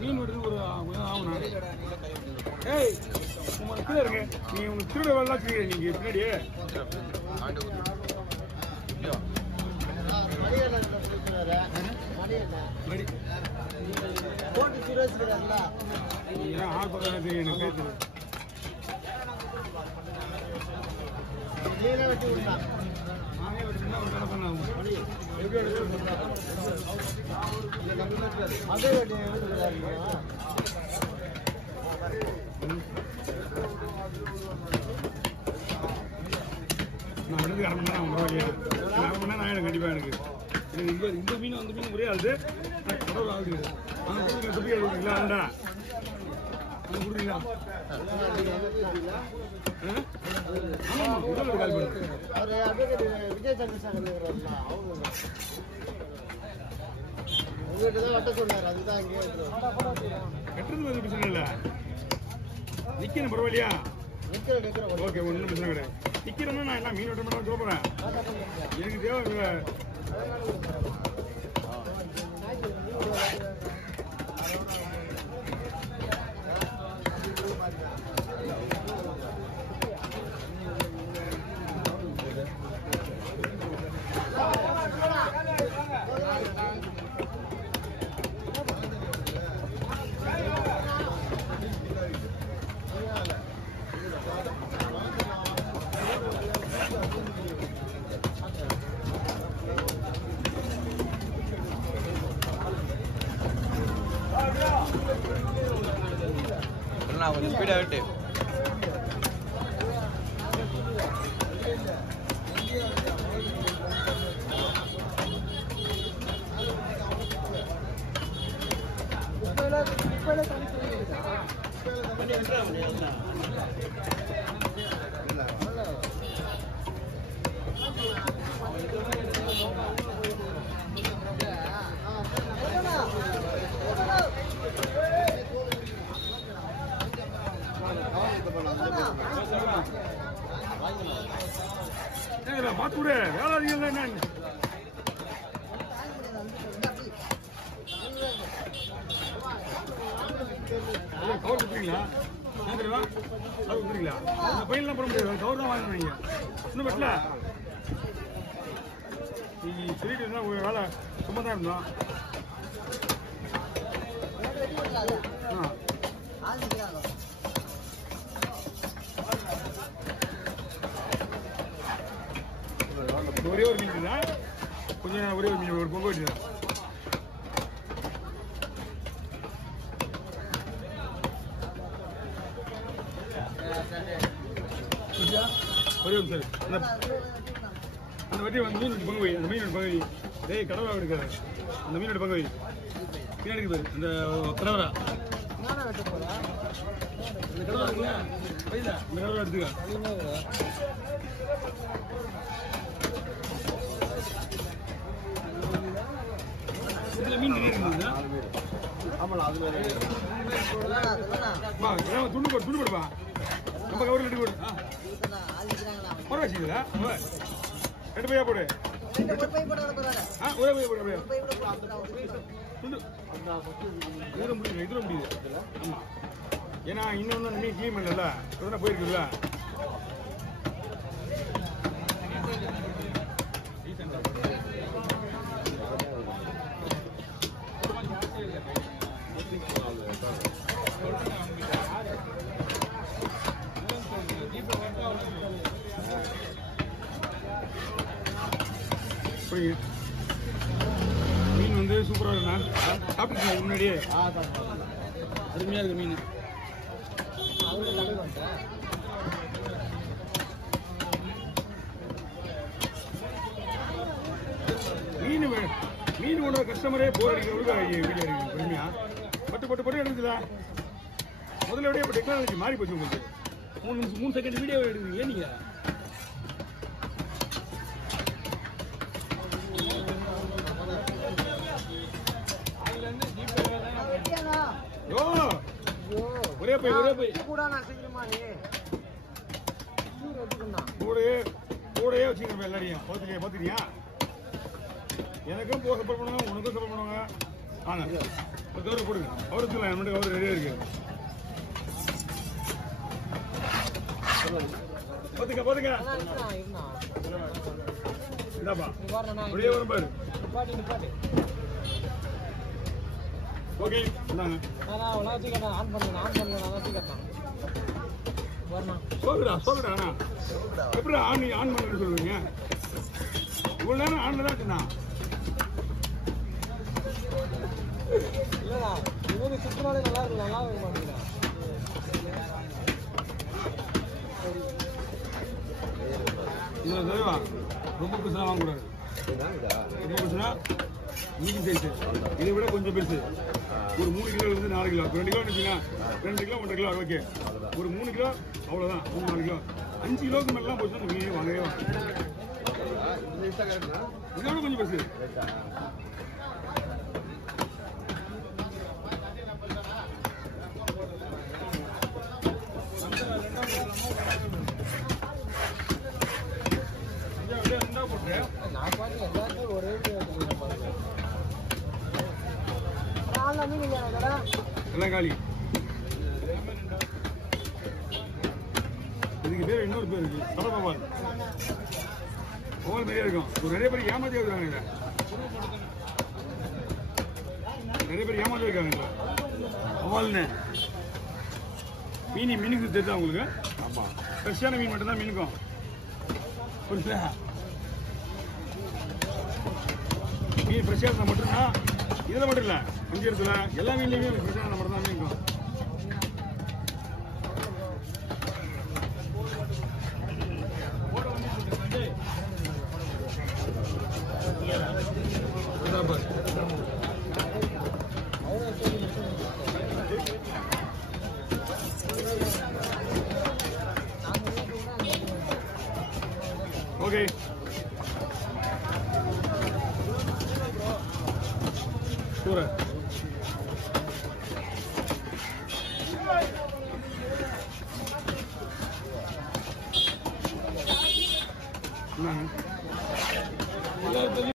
மீன் ஒரு ஆகுனா ஏய் உங்களுக்கு இருக்கு நீ உங்க திருட வேலை செய்ய நீங்க பின்னாடியே கண்டிப்பா எனக்கு இந்த மீன் அந்த மீன் ஒரே ஆகுது ஆகுது கொடுக்குறீங்களா கொடுக்குறீங்களா விஜய் சந்திரசேகர் வட்ட சொன்னார் அதுதான் இங்கே கட்டுறது பிரச்சனை இல்லை நிக்கணும் பரவாயில்லையா ஓகே ஒன்றும் பிரச்சனை கிடையாது நிக்கிறேன்னா நான் என்ன மீன் வெட்ட மட்டும் சொல்றேன் எனக்கு தேவை கொஞ்சம் ஸ்பீடாக விட்டு பார்த்து விடு வேலை அதிகம் என்ன கவர் கொடுத்துறீங்களா அது கொடுத்துறீங்களா அந்த பையன்லாம் போட முடியாது கவர் தான் வாங்கணும் நீங்க இன்னும் பட்டல நீ சொல்லிட்டு இருந்தா உங்க வேலை சும்மா தான் இருந்தோம் ஒரே ஒரு மீன் தான் கொஞ்சம் ஒரே ஒரு மீன் ஒரு பொங்க வச்சு ஒரே ஒரு சார் அந்த வட்டி வந்து மீன் பங்கு வை அந்த மீனோட பங்கு வை டேய் கடவுளா எடுக்காது அந்த மீனோட பங்கு வை மீன் எடுக்க பாரு அந்த கடவுளா இந்த கடவுளா இருக்குல்ல இந்த கடவுளா எடுத்துக்க இதுல மீன் இருக்குங்களா ஆமாடா அது வேற துண்டு போடுப்பா நம்ம கவர் கட்டி போடு போட வச்சுங்களா ரெண்டு பையா போடு ஒரே பையா போடு துண்டு இதுல முடியுது ஆமா ஏன்னா இன்னொன்னு மீன் கிளீன் பண்ணல இப்பதான் போயிருக்குல்ல மீன் வந்து சூப்பரா இருக்குண்ணா சாப்பிட்டு முன்னாடியே அருமையா இருக்கு மீன் மீனோட கஸ்டமரே போர் அடிக்கிறவங்களுக்கு வீடியோ இருக்கு பொறுமையா பட்டு எடுக்குதா முதல்ல விட இப்போ டெக்னாலஜி மாறி போச்சு உங்களுக்கு. 3 செகண்ட் வீடியோ எடுக்கிறீங்க நீங்க. ஒரே போய் கூடையே வச்சுக்கிறேன் எல்லாரையும் பார்த்துக்கியா? எனக்கும் போக சப்போர்ட் பண்ணுவாங்க, உனக்கும் சப்போர்ட் பண்ணுவாங்க. வாங்க ஒரு தோறு போடுங்க. அவருக்கு சொல்லலாம் நம்மளுக்கு அவர் ரெடியாக இருக்கு. பார்த்துக்க இதாப்பா அப்படியே வரும் பாரு. ஓகே இந்தாங்க. சொல்லுடா அண்ணா. எப்படி ஆன் பண்ணு சொல்லுவீங்க? இவ்வளவு நேரம் ஆன்ல தான் இருக்குண்ணா. இதுல தெளிவா ரொம்ப பெருசா வாங்கக்கூடாது. ரொம்ப பெருசுனா மீடியம் சைஸ். இதை விட கொஞ்சம் பெருசு. ஒரு 3 கிலோ இருந்து 4 கிலோ. 2 கிலோ வச்சுக்கலாம். 2 கிலோ 1.5 கிலோ ஓகே. ஒரு 3 கிலோ அவ்வளவுதான். 3-4 கிலோ 5 கிலோக்கு மேலாம் போச்சுன்னா மீனே வாங்கவே வாங்க. இதோட கொஞ்சம் பெருசு. எல்லாம் காலி. இதுக்கு பேர் இன்னொரு பேர் இருக்கு, கடப்பவால். ஓவல் மாதிரியா இருக்கும். நிறைய பேர் ஏமாத்தி இருக்காங்க இதை. நிறைய பேர் ஏமாத்தி இருக்காங்க அவால்னு. மீனுக்கு தெரிஞ்சா உங்களுக்கு? ஆமா, ஃப்ரெஷ்ஷான மீன் மட்டும்தான் மீனுக்கும். புரியுதா? மீன் ஃப்ரெஷ்ஷாக இருந்தால் மட்டும்தான். இதில் மட்டும் இல்லை, அஞ்சு இடத்துல எல்லா மீன்லையுமே ஃப்ரெஷ்ஷான மட்டும் தான் மீனுக்கும். ஓகே சூரத்